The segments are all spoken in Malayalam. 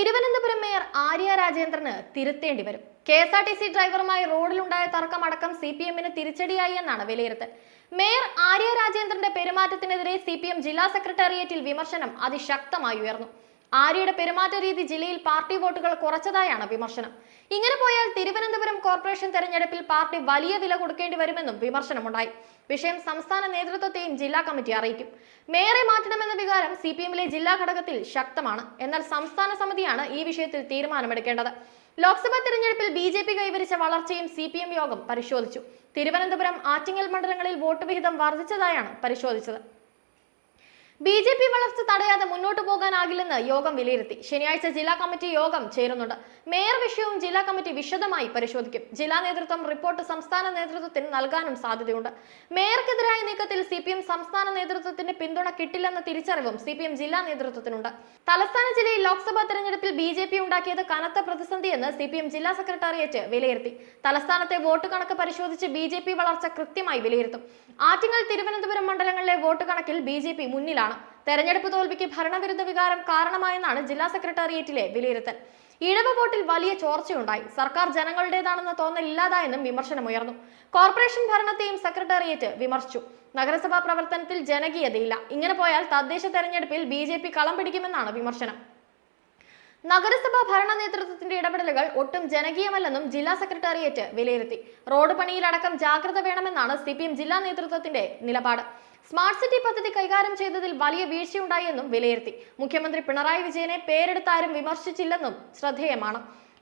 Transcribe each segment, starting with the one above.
തിരുവനന്തപുരം മേയർ ആര്യ രാജേന്ദ്രന് തിരുത്തേണ്ടി വരും. കെ.എസ്.ആർ.ടി.സി ഡ്രൈവറുമായി റോഡിലുണ്ടായ തർക്കമടക്കം CPM-ന് തിരിച്ചടിയായി എന്നാണ് വിലയിരുത്തൽ. മേയർ ആര്യ രാജേന്ദ്രന്റെ പെരുമാറ്റത്തിനെതിരെ CPM ജില്ലാ സെക്രട്ടേറിയറ്റിൽ വിമർശനം അതിശക്തമായി ഉയർന്നു. ആര്യയുടെ പെരുമാറ്റ രീതി ജില്ലയിൽ പാർട്ടി വോട്ടുകൾ കുറച്ചതായാണ് വിമർശനം. ഇങ്ങനെ പോയാൽ തിരുവനന്തപുരം കോർപ്പറേഷൻ തെരഞ്ഞെടുപ്പിൽ പാർട്ടി വലിയ വില കൊടുക്കേണ്ടി വരുമെന്നും വിമർശനമുണ്ടായി. വിഷയം സംസ്ഥാന നേതൃത്വത്തെയും ജില്ലാ കമ്മിറ്റി അറിയിക്കും. മേയറെ മാറ്റണമെന്ന വികാരം CPM-ലെ ജില്ലാ ഘടകത്തിൽ ശക്തമാണ്. എന്നാൽ സംസ്ഥാന സമിതിയാണ് ഈ വിഷയത്തിൽ തീരുമാനമെടുക്കേണ്ടത്. ലോക്സഭാ തെരഞ്ഞെടുപ്പിൽ BJP കൈവരിച്ച വളർച്ചയും CPM യോഗം പരിശോധിച്ചു. തിരുവനന്തപുരം, ആറ്റിങ്ങൽ മണ്ഡലങ്ങളിൽ വോട്ട് വിഹിതം വർദ്ധിച്ചതായാണ് പരിശോധിച്ചത്. BJP വളർച്ച തടയാതെ മുന്നോട്ടു പോകാനാകില്ലെന്ന് യോഗം വിലയിരുത്തി. ശനിയാഴ്ച ജില്ലാ കമ്മിറ്റി യോഗം ചേരുന്നുണ്ട്. മേയർ വിഷയവും ജില്ലാ കമ്മിറ്റി വിശദമായി പരിശോധിക്കും. ജില്ലാ നേതൃത്വം റിപ്പോർട്ട് സംസ്ഥാന നേതൃത്വത്തിന് നൽകാനും സാധ്യതയുണ്ട്. മേയർക്കെതിരായ നീക്കത്തിൽ CPM സംസ്ഥാന നേതൃത്വത്തിന്റെ പിന്തുണ കിട്ടില്ലെന്ന തിരിച്ചറിവും CPM ജില്ലാ നേതൃത്വത്തിനുണ്ട്. തലസ്ഥാന ജില്ലയിൽ ലോക്സഭാ തെരഞ്ഞെടുപ്പിൽ BJP ഉണ്ടാക്കിയത് കനത്ത പ്രതിസന്ധിയെന്ന് CPM ജില്ലാ സെക്രട്ടേറിയറ്റ് വിലയിരുത്തി. തലസ്ഥാനത്തെ വോട്ട് കണക്ക് പരിശോധിച്ച് BJP വളർച്ച കൃത്യമായി വിലയിരുത്തും. ആറ്റിങ്ങൽ, തിരുവനന്തപുരം മണ്ഡലങ്ങളിലെ വോട്ട് കണക്കിൽ BJP മുന്നിലാണ്. തെരഞ്ഞെടുപ്പ് തോൽവിക്ക് ഭരണവിരുദ്ധ വികാരം കാരണമായെന്നാണ് ജില്ലാ സെക്രട്ടേറിയറ്റിലെ വിലയിരുത്തൽ. ഇടവ വോട്ടിൽ വലിയ ചോർച്ചയുണ്ടായി. സർക്കാർ ജനങ്ങളുടേതാണെന്ന തോന്നൽ ഇല്ലാതായെന്നും വിമർശനമുയർന്നു. കോർപ്പറേഷൻ ഭരണത്തെയും സെക്രട്ടേറിയറ്റ് വിമർശിച്ചു. നഗരസഭാ പ്രവർത്തനത്തിൽ ജനകീയതയില്ല. ഇങ്ങനെ പോയാൽ തദ്ദേശ തെരഞ്ഞെടുപ്പിൽ BJP കളം പിടിക്കുമെന്നാണ് വിമർശനം. നഗരസഭാ ഭരണ നേതൃത്വത്തിന്റെ ഇടപെടലുകൾ ഒട്ടും ജനകീയമല്ലെന്നും ജില്ലാ സെക്രട്ടേറിയറ്റ് വിലയിരുത്തി. റോഡ് പണിയിലടക്കം ജാഗ്രത വേണമെന്നാണ് CPM ജില്ലാ നേതൃത്വത്തിന്റെ നിലപാട്. സ്മാർട്ട് സിറ്റി പദ്ധതി കൈകാര്യം ചെയ്തതിൽ വലിയ വീഴ്ചയുണ്ടായെന്നും വിലയിരുത്തി. മുഖ്യമന്ത്രി പിണറായി വിജയനെ പേരെടുത്താരും വിമർശിച്ചില്ലെന്നും ശ്രദ്ധേയമാണ്.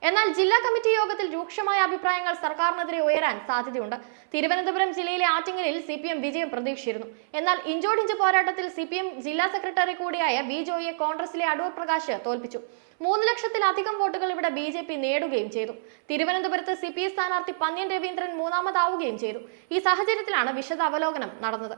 എന്നാൽ ജില്ലാ കമ്മിറ്റി യോഗത്തിൽ രൂക്ഷമായ അഭിപ്രായങ്ങൾ സർക്കാരിനെതിരെ ഉയരാൻ സാധ്യതയുണ്ട്. തിരുവനന്തപുരം ജില്ലയിലെ ആറ്റിങ്ങലിൽ CPM വിജയം പ്രതീക്ഷിച്ചിരുന്നു. എന്നാൽ ഇഞ്ചോടിഞ്ച് പോരാട്ടത്തിൽ CPM ജില്ലാ സെക്രട്ടറി കൂടിയായ വി ജോയിയെ കോൺഗ്രസിലെ അടൂർ പ്രകാശ് തോൽപ്പിച്ചു. 3 ലക്ഷത്തിലധികം വോട്ടുകൾ ഇവിടെ BJP നേടുകയും ചെയ്തു. തിരുവനന്തപുരത്ത് CPI സ്ഥാനാർത്ഥി പന്ന്യൻ രവീന്ദ്രൻ മൂന്നാമതാവുകയും ചെയ്തു. ഈ സാഹചര്യത്തിലാണ് വിശദ അവലോകനം നടന്നത്.